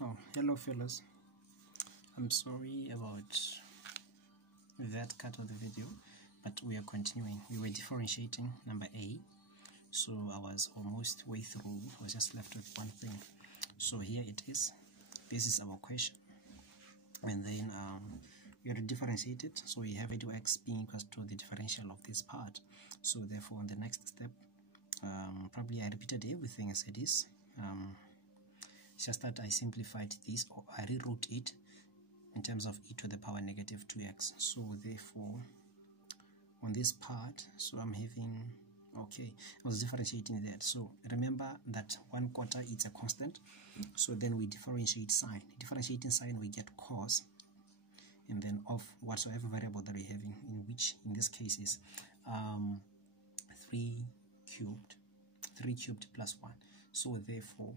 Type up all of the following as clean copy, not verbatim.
Oh, hello fellas. I'm sorry about that cut of the video, but we are continuing. We were differentiating number A, so I was almost way through. I was just left with one thing. So here it is. This is our question, and then we have to differentiate it. So we have a to x being equal to the differential of this part. So therefore, on the next step, probably I repeated everything as it is. It's just that I simplified this, or I rewrote it in terms of e to the power negative 2x. So therefore, on this part, so I'm having, okay, I was differentiating that. So remember that 1/4 is a constant. So then we differentiate sign. Differentiating sign, we get cos, and then of whatsoever variable that we're having, in which in this case is 3 cubed plus 1. So therefore,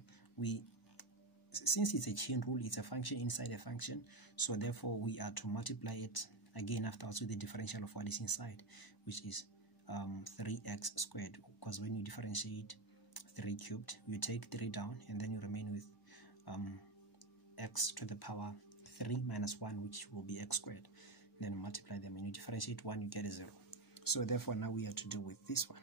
since it's a chain rule, it's a function inside a function, so therefore we are to multiply it again afterwards with the differential of what is inside, which is 3x squared, because when you differentiate 3 cubed, you take 3 down and then you remain with x to the power 3 minus 1, which will be x squared. Then multiply them, and you differentiate 1, you get a 0. So therefore now we have to deal with this one.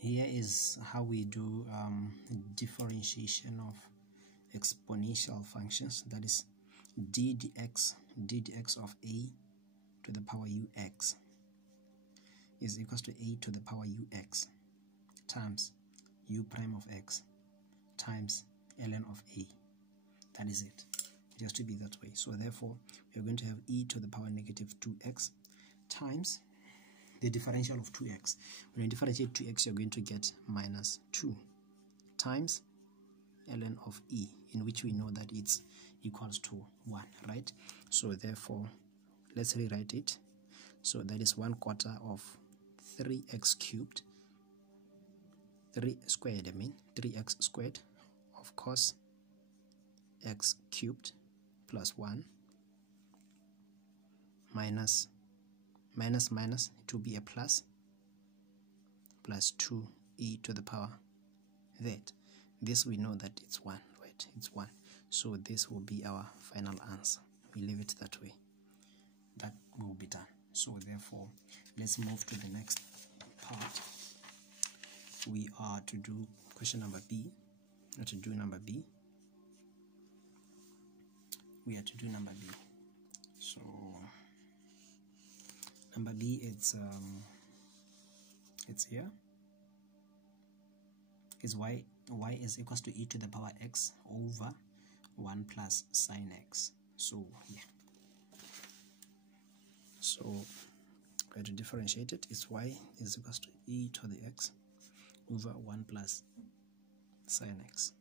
Here is how we do differentiation of exponential functions. That is d dx of a to the power ux is equals to a to the power ux times u prime of x times ln of a. That is it. It has to be that way. So therefore, we are going to have e to the power negative 2x times the differential of 2x. When you differentiate 2x, you're going to get minus 2 times ln of e, in which we know that it's equals to 1, right? So therefore, let's rewrite it. So that is 1/4 of 3x cubed, 3 squared, 3x squared of cos x cubed plus 1 minus to be a plus 2e to the power that. This we know that it's 1, right? It's 1. So this will be our final answer. We leave it that way. That will be done. So therefore, let's move to the next part. We are to do question number B. We are to do number B. So number B, it's here. Is y is equals to e to the power x over 1 plus sine x. So yeah. So we have to differentiate it. It's y is equals to e to the x over 1 plus sine x.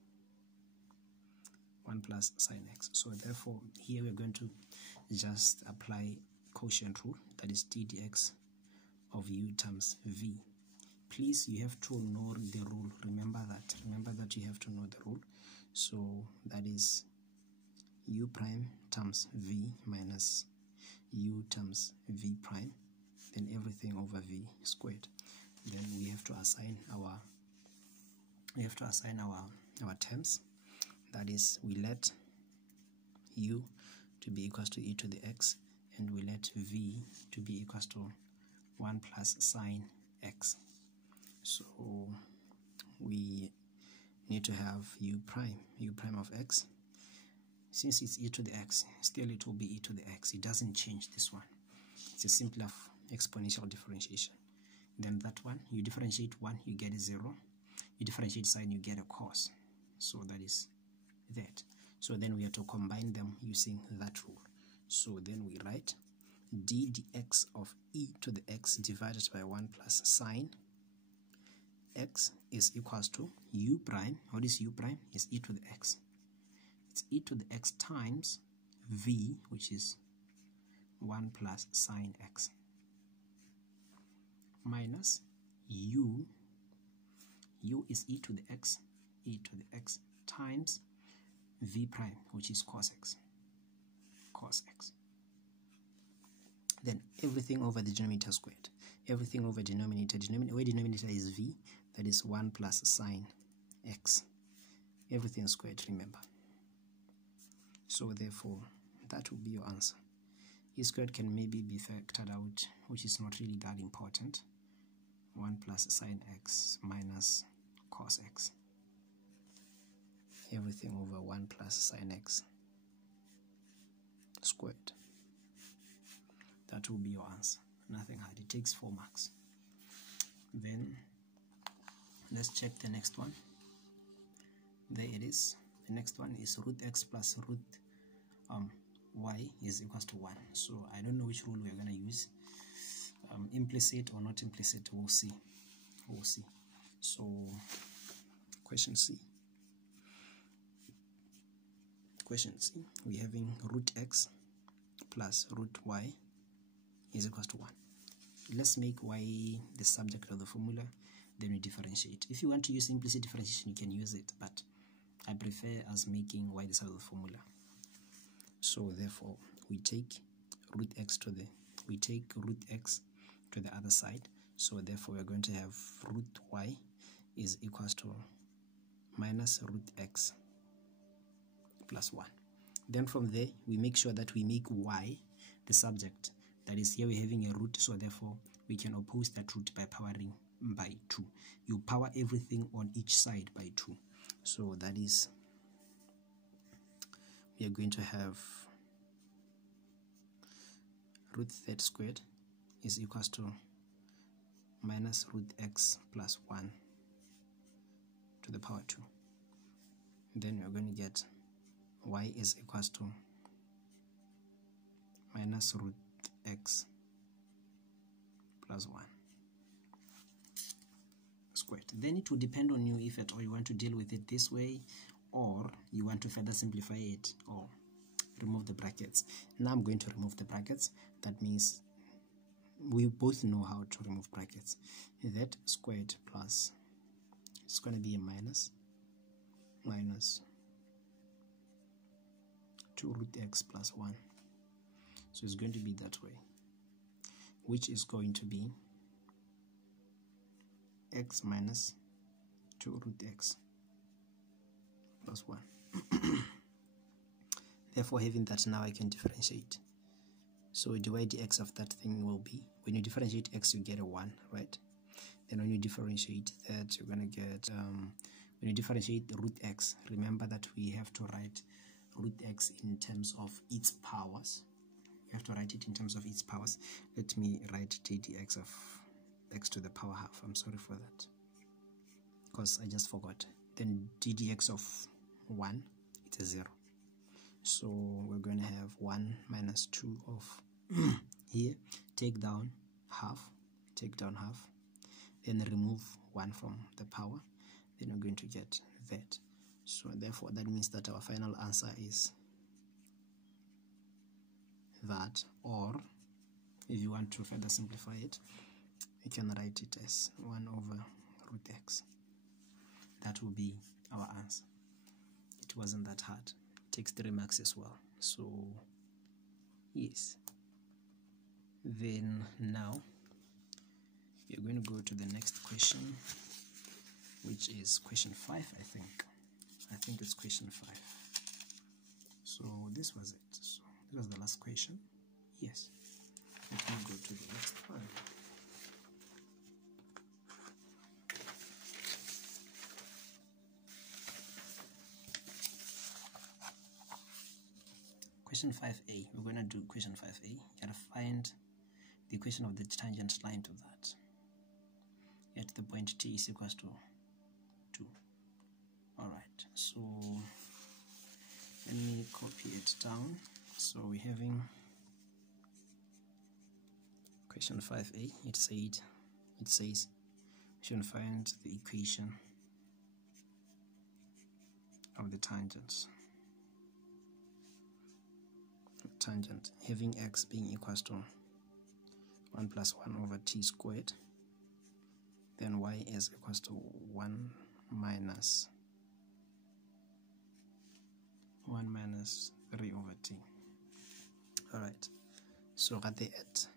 1 plus sine x. So therefore, here we're going to just apply quotient rule, that is d dx of u times v. Please, you have to know the rule. Remember that you have to know the rule. So that is u prime times v minus u times v prime, then everything over v squared. Then we have to assign our terms. That is, we let u to be equals to e to the x, and we let v to be equals to 1 plus sine x. So we need to have u prime of x. Since it's e to the x, still it will be e to the x. It doesn't change this one. It's a simple exponential differentiation. Then that one, you differentiate 1, you get a 0. You differentiate sine, you get a cos. So that is that. So then we have to combine them using that rule. So then we write d dx of e to the x divided by 1 plus sine x is equals to u prime. What is u prime? Is e to the x. It's e to the x times v, which is 1 plus sine x, minus u is e to the x times v prime, which is cos x. Then everything over the denominator squared. Everything over denominator. Where denominator is v, that is 1 plus sine x everything squared, remember. So therefore that will be your answer. E squared can maybe be factored out, which is not really that important. 1 plus sine x minus cos x. Everything over 1 plus sine x squared. That will be your answer. Nothing hard. It takes 4 marks. Then let's check the next one. There it is. The next one is root x plus root y is equals to 1. So I don't know which rule we're going to use. Implicit or not implicit, we'll see. We'll see. So question C. Question C, we're having root x plus root y is equals to 1. Let's make y the subject of the formula, then we differentiate. If you want to use implicit differentiation, you can use it, but I prefer us making y the subject of the formula. So therefore, we take root x to the other side. So therefore, we are going to have root y is equals to minus root x plus 1. Then from there, we make sure that we make y the subject. That is, here we're having a root, so therefore we can oppose that root by powering by 2. You power everything on each side by 2. So that is, we are going to have root z squared is equals to minus root x plus 1 to the power 2. Then we're going to get y is equals to minus root x plus 1 squared. Then it will depend on you if at all you want to deal with it this way, or you want to further simplify it or remove the brackets. Now I'm going to remove the brackets. That means we both know how to remove brackets. That squared plus, it's going to be a minus 2 root x plus 1. So it's going to be that way, which is going to be x minus 2 root x plus 1. Therefore, having that, now I can differentiate. So dy dx of that thing will be, when you differentiate x, you get a 1, right? Then when you differentiate that, you're going to get, when you differentiate root x, remember that we have to write root x in terms of its powers. You have to write it in terms of its powers. Let me write ddx of x to the power half. I'm sorry for that, because I just forgot. Then ddx of 1, it's a 0. So we're going to have 1 minus 2 of here, take down half, then remove 1 from the power, then we're going to get that. So therefore that means that our final answer is that, or if you want to further simplify it, you can write it as 1 over root x. That will be our answer. It wasn't that hard. It takes 3 marks as well. So yes. Then now we're going to go to the next question, which is question 5, I think. I think it's question 5. So this was it. So this was the last question. Yes. Let me go to the next one. Question 5a. We're going to do question 5a. You gotta find the equation of the tangent line to that at the point t is equals to 2. Alright, so let me copy it down. So we're having question 5a. It says we should find the equation of the tangent having x being equals to 1 plus 1 over t squared, then y is equals to 1 minus 3 over t. Alright, so at the end,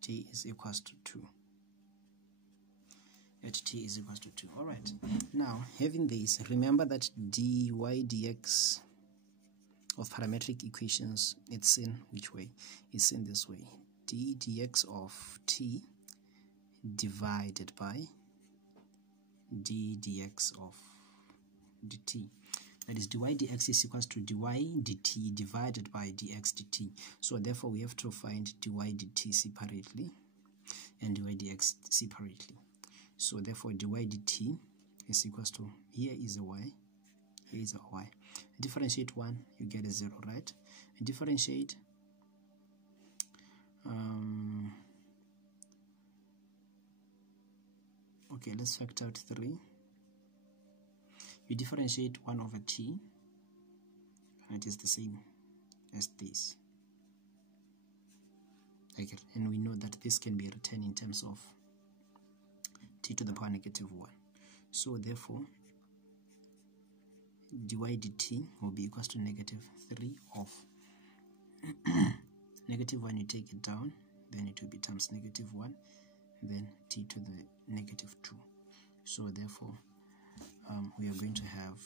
t is equals to 2. at t is equals to 2. All right, now having this, remember that dy dx of parametric equations, it's in which way? It's in this way: d dx of t divided by d dx of dt. That is, dy dx is equals to dy dt divided by dx dt. So therefore we have to find dy dt separately and dy dx separately. So therefore dy dt is equals to, here is a y, here is a y. Differentiate 1, you get a 0, right? Differentiate okay, let's factor out 3. You differentiate 1 over t, and it is the same as this. Okay, and we know that this can be written in terms of t to the power negative 1. So therefore dy dt will be equals to negative 3 of negative 1, you take it down, then it will be times negative 1, then t to the negative 2. So therefore we are going to have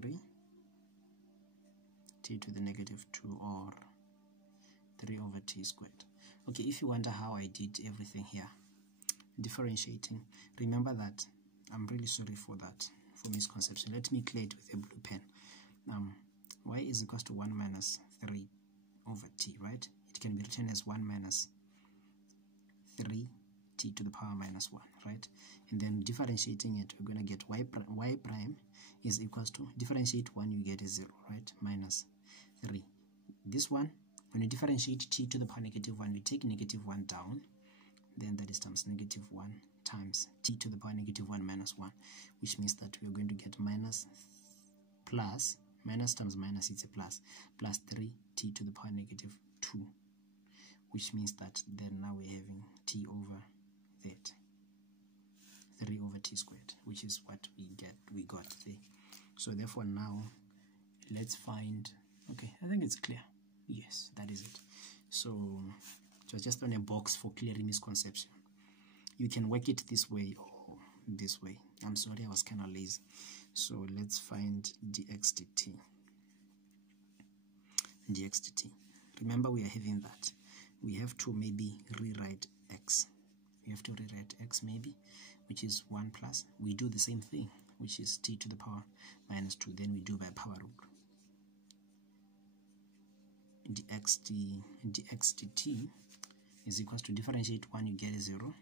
3 t to the negative 2, or 3 over t squared. Okay, if you wonder how I did everything here, differentiating, remember that, I'm really sorry for that, for misconception. Let me clear it with a blue pen. Y is equals to 1 minus 3 over t, right? It can be written as 1 minus 3 t to the power minus 1, right? And then differentiating it, we're going to get y prime is equals to, differentiate 1, you get a 0, right? Minus 3. This one, when you differentiate t to the power negative 1, you take negative 1 down, then that is times negative 1 times t to the power negative 1 minus 1, which means that we are going to get minus plus, minus times minus, it's a plus 3 t to the power negative 2, which means that then now we're having t over that 3 over t squared, which is what we got there. So therefore now let's find, okay, I think it's clear. Yes, that is it. So it was just on a box for clearing misconception. You can work it this way or this way. I'm sorry, I was kind of lazy. So let's find dx dt. Dx dt. Remember, we are having that. We have to maybe rewrite x. We have to rewrite x maybe, which is 1 plus. We do the same thing, which is t to the power minus 2. Then we do by power rule. Dx dt is equals to, differentiate 1, you get a 0.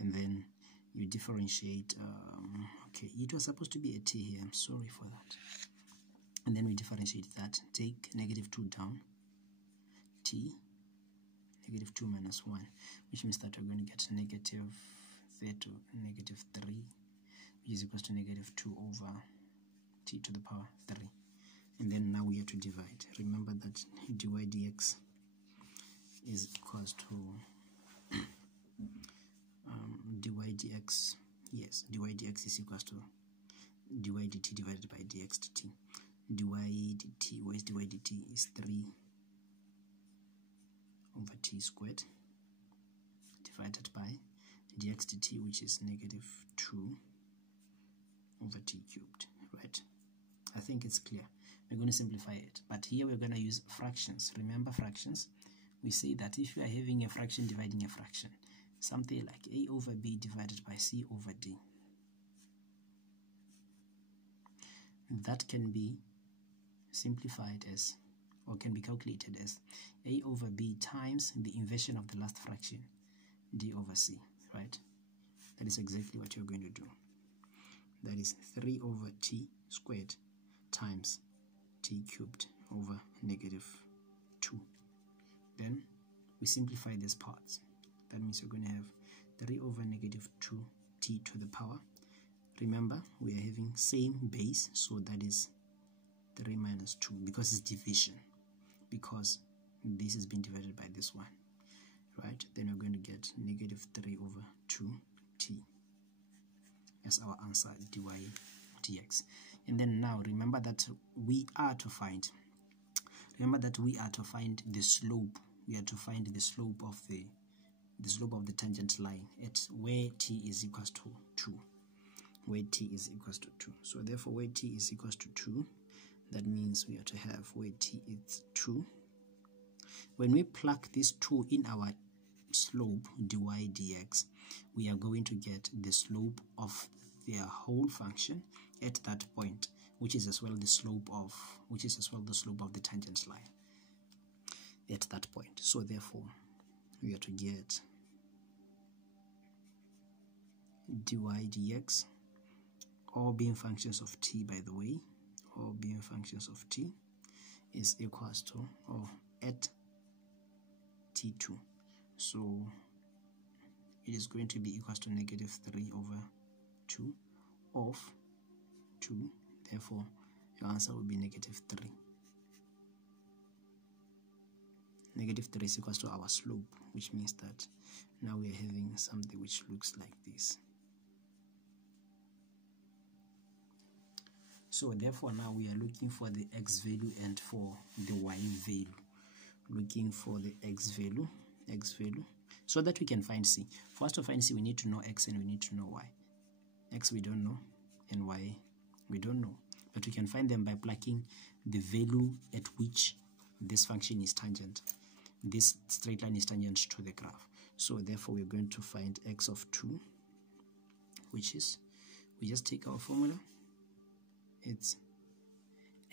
And then you differentiate, okay, it was supposed to be a t here, I'm sorry for that. And then we differentiate that, take negative 2 down, t, negative 2 minus 1, which means that we're going to get negative 3 to negative 3, which is equals to negative 2 over t to the power 3. And then now we have to divide. Remember that dy dx is equals to dy dx, yes, dy dx is equals to dy dt divided by dx dt. Dy dt, where is dy dt, is 3 over t squared divided by dx dt, which is negative 2 over t cubed, right? I think it's clear. We're going to simplify it, but here we're going to use fractions. Remember fractions? We say that if you are having a fraction dividing a fraction, something like a over b divided by c over d, that can be simplified as, or can be calculated as, a over b times the inversion of the last fraction, d over c, right? That is exactly what you're going to do. That is 3 over t squared times t cubed over negative 2. Then we simplify these parts. That means we're going to have 3 over negative 2 t to the power. Remember, we are having same base, so that is 3 minus 2, because it's division, because this has been divided by this one, right? Then we're going to get negative 3 over 2t as our answer, dy dx. And then now remember that we are to find the slope. We are to find the slope of the the slope of the tangent line at where t is equals to 2. Where t is equals to 2. So therefore, where t is equals to 2, that means we have to have where t is 2. When we plug this 2 in our slope dy dx, we are going to get the slope of their whole function at that point, which is as well the slope of the tangent line at that point. So therefore, we are to get dy dx, all being functions of t, by the way, all being functions of t, is equals to, or at t2. So it is going to be equals to negative 3 over 2 of 2. Therefore, your answer will be negative 3. Negative 3 is equals to our slope, which means that now we are having something which looks like this. So therefore, now we are looking for the x value and for the y value. Looking for the x value, so that we can find c. For us to find c, we need to know x and we need to know y. X we don't know, and y we don't know. But we can find them by plugging the value at which this function is tangent. This straight line is tangent to the graph. So therefore, we're going to find x of 2, which is, we just take our formula. It's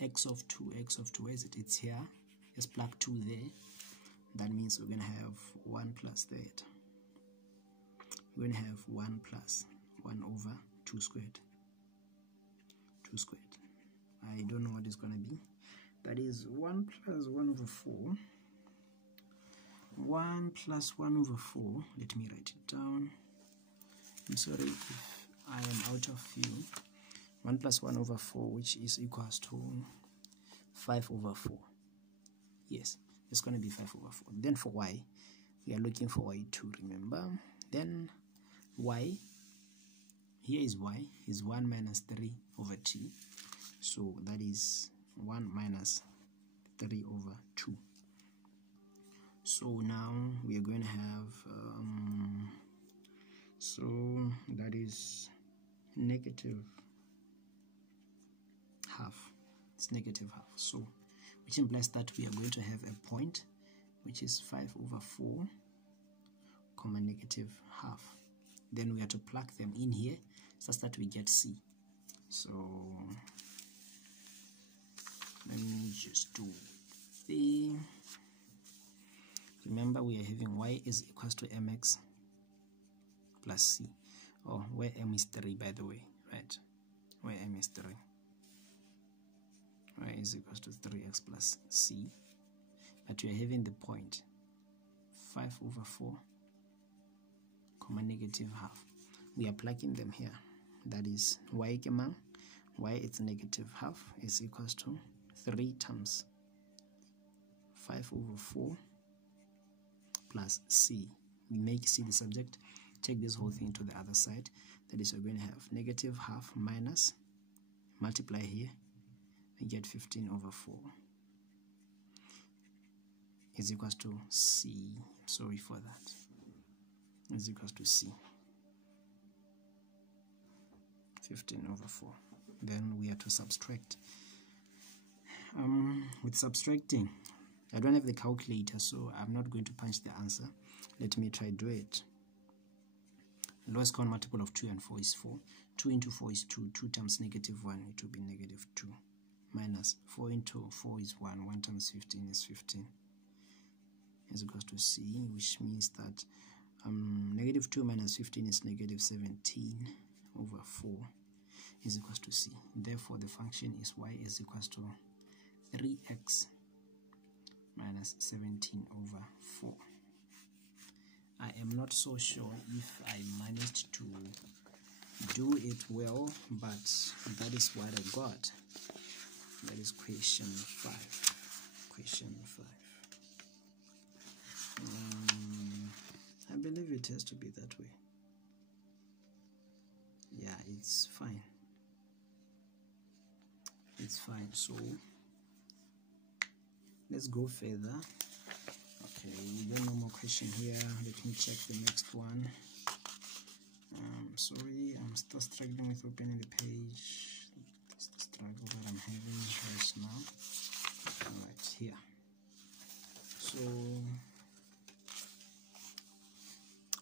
x of 2, where is it? It's here. Just plug 2 there. That means we're going to have 1 plus that. We're going to have 1 plus 1 over 2 squared. 2 squared. I don't know what it's going to be. That is 1 plus 1 over 4. 1 plus 1 over 4. Let me write it down. I'm sorry if I am out of view. 1 plus 1 over 4, which is equals to 5 over 4. Yes, it's going to be 5 over 4. Then for y, we are looking for y2, remember? Then y, here is y, is 1 minus 3 over t. So that is 1 minus 3 over 2. So now we are going to have, so that is negative half. It's negative half. So which implies that we are going to have a point which is 5 over 4 comma negative half. Then we have to plug them in here such that we get c. So let me just do the, remember we are having y is equals to mx plus c, or where m is 3, by the way, right? Where m is 3, y is equals to 3x plus c, but we are having the point 5 over 4 comma negative half. We are plugging them here. That is y kemang, y it's negative half is equals to 3 times 5 over 4 plus c. We make c the subject, take this whole thing to the other side. That is, we're going to have negative half minus, multiply here, we get 15 over 4 is equals to c. Sorry for that. Is equals to c. 15 over 4. Then we have to subtract. With subtracting, I don't have the calculator, so I'm not going to punch the answer. Let me try do it. Lowest common multiple of 2 and 4 is 4. 2 into 4 is 2. 2 times negative 1, it will be negative 2. Minus 4 into 4 is 1. 1 times 15 is 15. Is equals to c, which means that negative 2 minus 15 is negative 17 over 4 is equals to c. Therefore, the function is y is equals to 3x minus 17 over 4. I am not so sure if I managed to do it well, but that is what I got. That is question 5. Question 5. I believe it has to be that way. Yeah, it's fine. It's fine. So let's go further. Okay, we got no more question here. Let me check the next one. Sorry, I'm still struggling with opening the page. That's the struggle that I'm having right now. Alright, here. So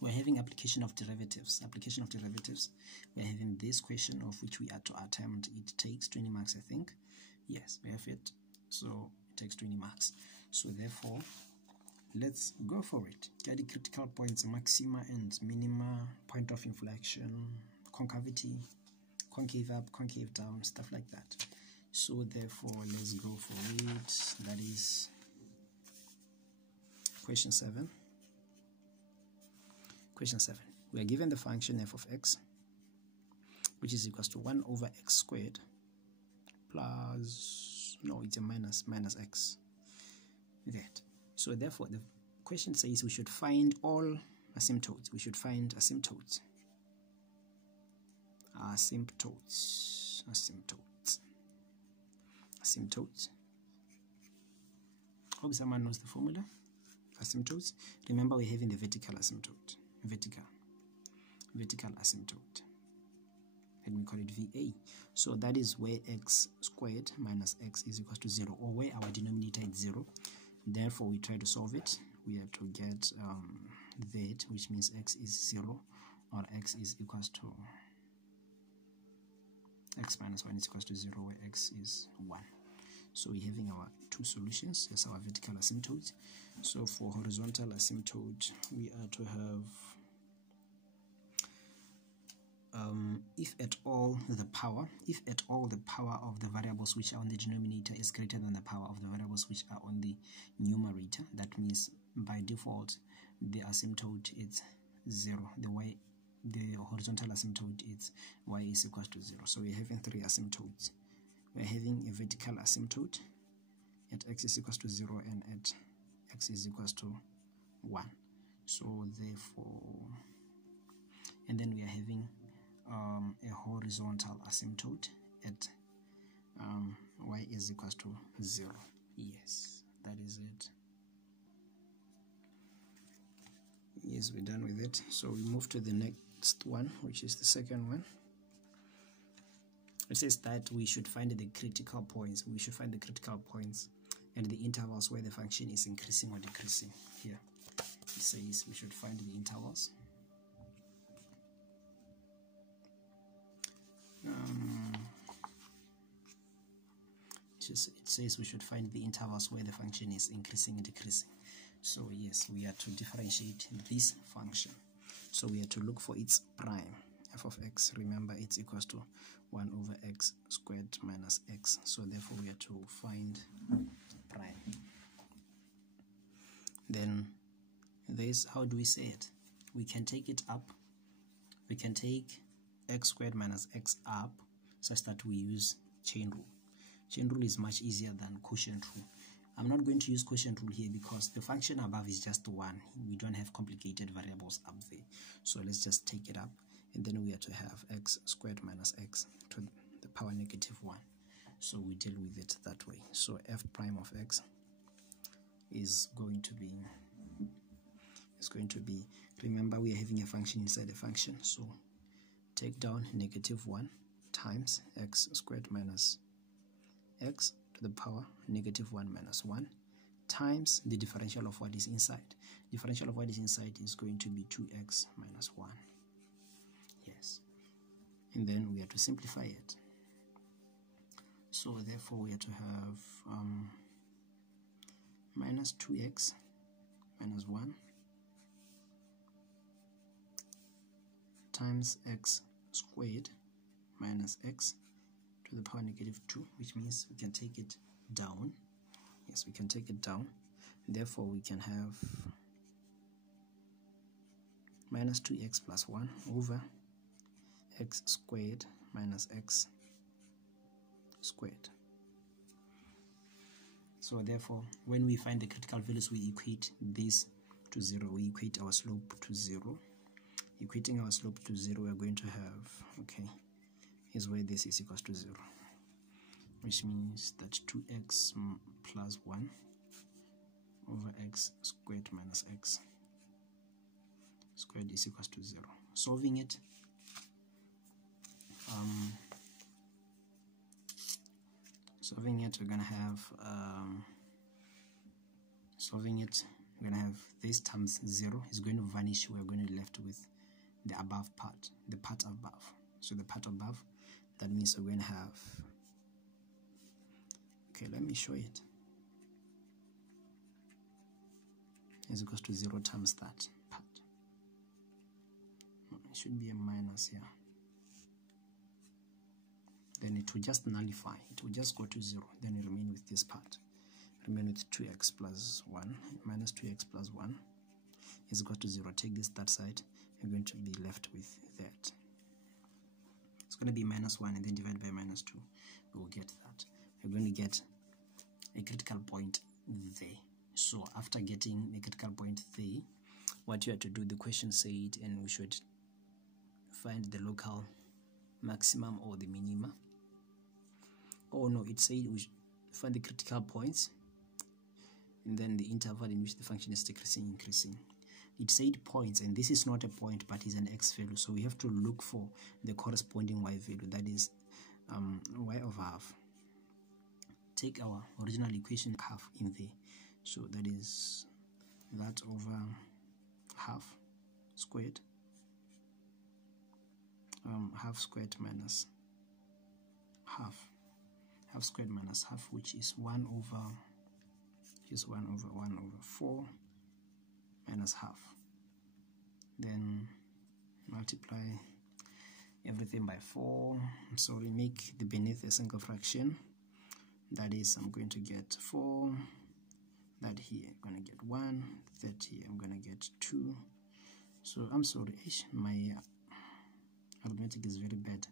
we're having application of derivatives. Application of derivatives. We're having this question of which we are to attempt. It takes 20 marks, I think. Yes, we have it. So it takes 20 marks. So therefore, let's go for it. Get the critical points, maxima and minima, point of inflection, concavity, concave up, concave down, stuff like that. So therefore, let's go for it. That is question 7. Question 7. We are given the function f of x, which is equals to 1 over x squared plus, no, it's a minus x. That. So therefore, the question says we should find all asymptotes. We should find asymptotes. Asymptotes. Hope someone knows the formula. Asymptotes. Remember, we're having the vertical asymptote. Vertical asymptote. Let me call it VA. So that is where x squared minus x is equal to 0, or where our denominator is 0. Therefore, we try to solve it. We have to get that, which means x is 0, or x is equals to x minus 1 is equals to 0, where x is 1. So we're having our two solutions as our vertical asymptote. So for horizontal asymptote, we are to have if at all the power of the variables which are on the denominator is greater than the power of the variables which are on the numerator. That means by default the asymptote is 0. The horizontal asymptote is y is equals to 0. So we're having three asymptotes. We're having a vertical asymptote at x is equals to 0 and at x is equals to 1. So therefore, and then we are having a horizontal asymptote at y is equals to 0. Yes, that is it. Yes, we're done with it. So we move to the next one, which is the second one. It says that we should find the critical points. We should find the critical points and the intervals where the function is increasing or decreasing. Here it says we should find the intervals. It says we should find the intervals where the function is increasing and decreasing. So yes, we are to differentiate this function. So we are to look for its prime. F of x, remember, it's equals to 1 over x squared minus x. So therefore we are to find prime. Then this, how do we say it? We can take it up. We can take x squared minus x up such that we use chain rule. Chain rule is much easier than quotient rule. I'm not going to use quotient rule here because the function above is just 1. We don't have complicated variables up there. So let's just take it up, and then we are to have x squared minus x to the power negative 1. So we deal with it that way. So f prime of x is going to be, remember we are having a function inside a function, so take down negative 1 times x squared minus x to the power negative 1 minus 1 times the differential of what is inside. Differential of what is inside is going to be 2x minus 1. Yes. And then we have to simplify it. So therefore we have to have minus 2x minus 1 times x squared minus x to the power negative 2, which means we can take it down. Yes, we can take it down. Therefore, we can have minus 2x plus 1 over x squared minus x squared. So therefore, when we find the critical values, we equate this to 0. We equate our slope to 0. Equating our slope to 0, we are going to have, okay, is where this is equals to 0, which means that 2x plus 1 over x squared minus x squared is equals to 0. Solving it, we're gonna have we're gonna have this times 0 is going to vanish. We're going to be left with the above part, the part above. So the part above, that means we're going to have, okay, let me show it, is equals to 0 times that part. It should be a minus here. Then it will just nullify, it will just go to 0, then we remain with this part. Remain with 2x plus 1 minus 2x plus 1 is equal to 0. Take this that side, you're going to be left with that. It's going to be minus 1 and then divide by minus 2. We will get that. We're going to get a critical point there. So after getting a critical point there, what you have to do, the question said, and we should find the local maximum or the minima. Oh no, it said we should find the critical points and then the interval in which the function is decreasing, increasing. It said points, and this is not a point but is an x value, so we have to look for the corresponding y value, that is y over half. Take our original equation, half in there, so that is that over half squared, half squared minus half squared minus half, which is 1 over 4 minus half. Then multiply everything by 4, so we make the beneath a single fraction. That is, I'm going to get 4, that here I'm going to get 1, that here I'm going to get 2. So I'm sorry, my arithmetic is very bad.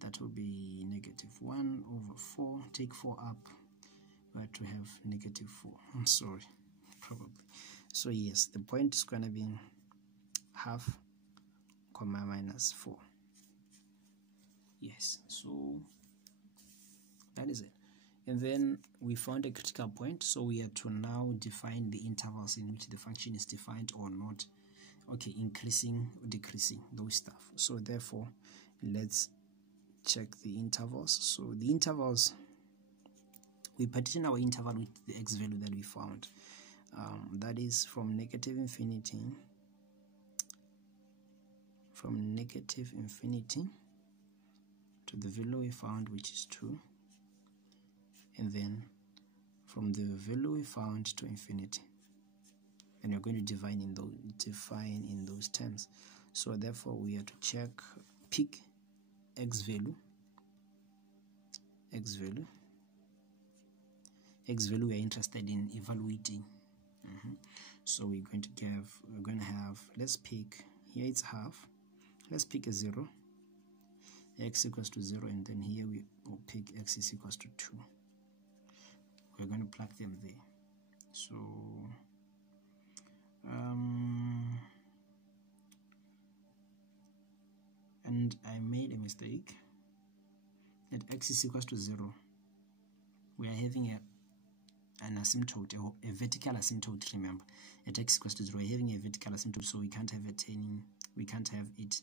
That will be negative 1 over 4. Take 4 up, but to have negative 4. I'm sorry, probably. So yes, the point is going to be half comma minus 4. Yes, so that is it. And then we found a critical point, so we have to now define the intervals in which the function is defined or not. Okay, increasing or decreasing, those stuff. So therefore, let's check the intervals. So the intervals, we partition our interval with the x value that we found. That is from negative infinity to the value we found, which is 2, and then from the value we found to infinity, and we're going to define in those terms. So therefore we have to pick x value we are interested in evaluating. So we're going to have, let's pick, here it's half, let's pick a 0, x equals to 0, and then here we will pick x is equals to 2. We're going to plug them there. So and I made a mistake. At x is equals to 0, we are having an asymptote, a vertical asymptote. Remember, at x equals to 0, we're having a vertical asymptote, so we can't have it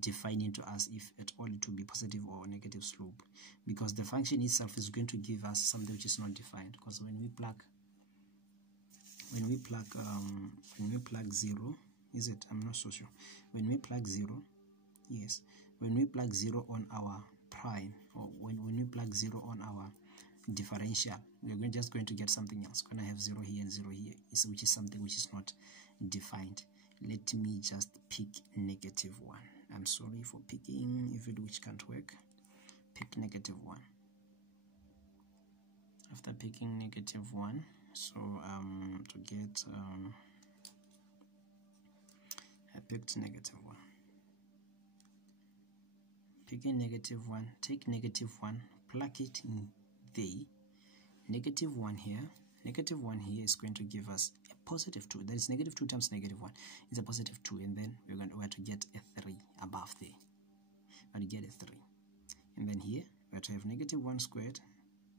defining to us if at all it will be positive or negative slope, because the function itself is going to give us something which is not defined. Because when we plug 0, is it? I'm not so sure. When we plug 0, yes, when we plug 0 on our prime, or when we plug 0 on our differential, we're just going to get something else. We're going to have 0 here and 0 here, which is something which is not defined. Let me just pick negative 1. I'm sorry for picking if it which can't work. Pick negative 1. After picking negative 1, so to get I picked negative 1. Picking negative 1, take negative 1, plug it in the negative 1 here. Negative 1 here is going to give us a positive 2. That is negative 2 times negative 1 is a positive 2, and then we have to get a 3 above there. And get a 3. And then here we have to have negative 1 squared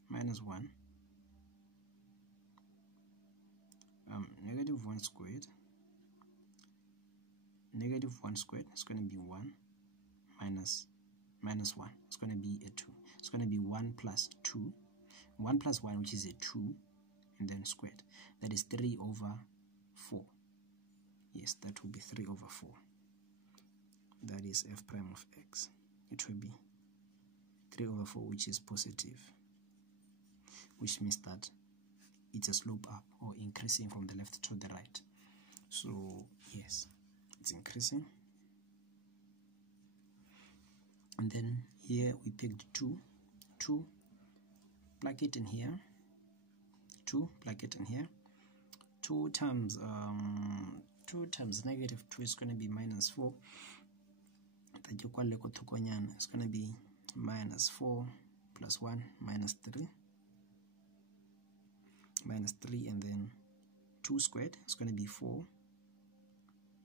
minus 1 negative 1 squared. Negative 1 squared is going to be 1 minus 1. It's going to be a 2. It's going to be 1 plus 2. 1 plus 1, which is a 2, and then squared. That is 3 over 4. Yes, that will be 3 over 4. That is f prime of x. It will be 3 over 4, which is positive, which means that it's a slope up or increasing from the left to the right. So yes, it's increasing. And then here we picked 2, plug it in here, 2, plug it in here. 2 times negative 2 is going to be minus 4. It's going to be minus 4 plus 1 minus 3. Minus 3, and then 2 squared is going to be 4.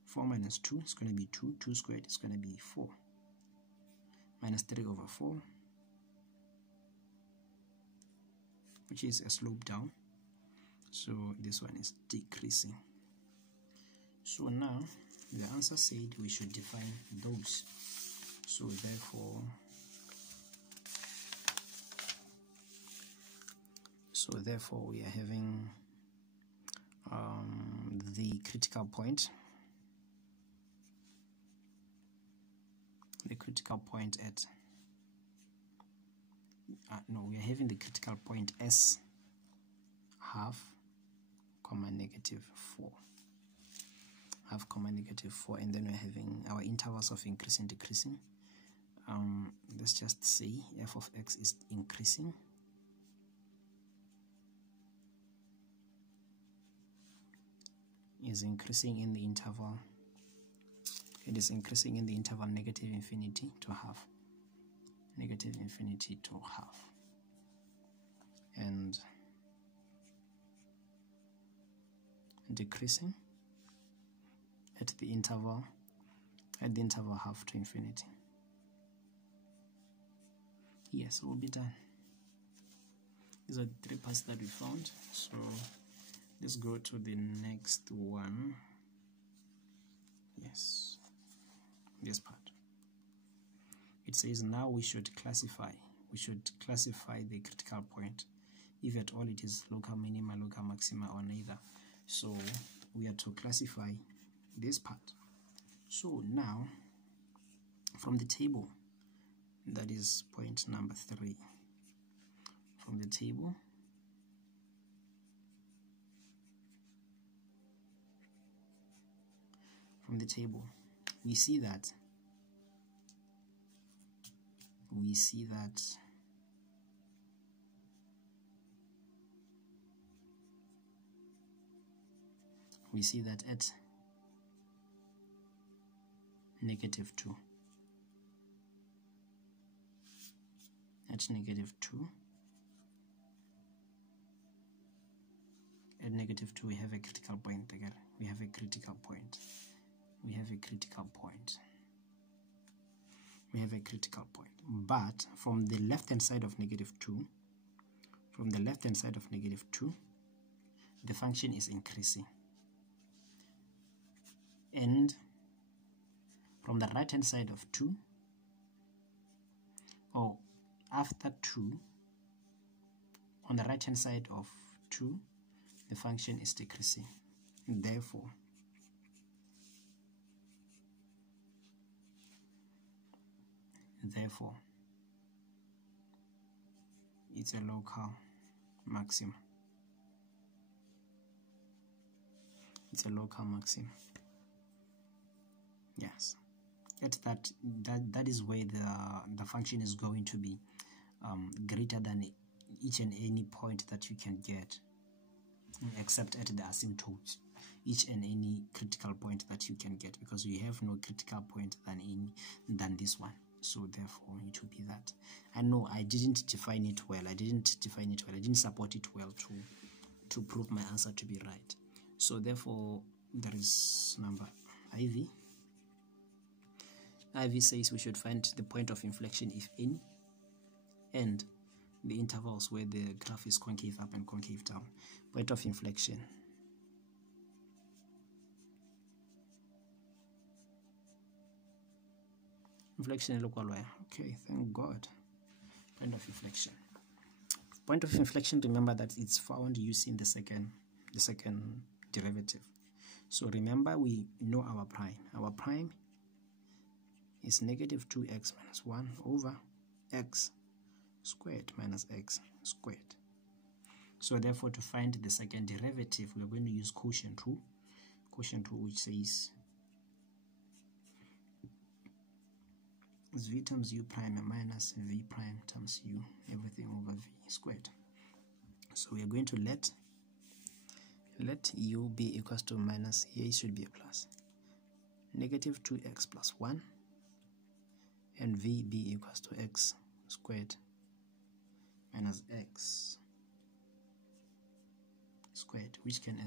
4 minus 2 is going to be 2. 2 squared is going to be 4. Minus 3 over 4, which is a slope down. So this one is decreasing. So now the answer said we should define those. So therefore we are having the critical point. The critical point at we are having the critical point S half comma negative 4. Half comma negative 4, and then we're having our intervals of increasing, decreasing. Let's just say f of x is increasing. Is increasing in the interval. It is increasing in the interval negative infinity to half. Negative infinity to half. And decreasing at the interval half to infinity. Yes, we'll be done. These are the 3 parts that we found. So let's go to the next one. Yes, this part. It says now we should classify the critical point, if at all it is local minima, local maxima, or neither. So we are to classify this part. So now from the table, that is point number 3, from the table we see that at negative 2, at negative 2 we have a critical point. We have a critical point. But from the left hand side of negative 2, the function is increasing. And from the right hand side of 2, or after 2, on the right hand side of 2, the function is decreasing. Therefore it's a local maximum. Yes, that is where the function is going to be greater than each and any point that you can get, except at the asymptotes, each and any critical point that you can get, because we have no critical point than this one. So therefore it will be that. I know I didn't define it well. I didn't support it well to prove my answer to be right. So therefore there is number IV. IV says we should find the point of inflection, if any, and the intervals where the graph is concave up and concave down. Point of inflection inflection local y. Okay, thank God. Point of inflection. Point of inflection, remember that it's found using the second derivative. So remember, we know our prime. Our prime is negative 2x minus 1 over x squared minus x squared. So therefore, to find the second derivative, we're going to use quotient rule. Quotient rule, which says is v times u prime minus v prime times u, everything over v squared. So we are going to let u be equals to minus, here it should be a plus, negative 2x plus 1, and v be equals to x squared minus x squared, which can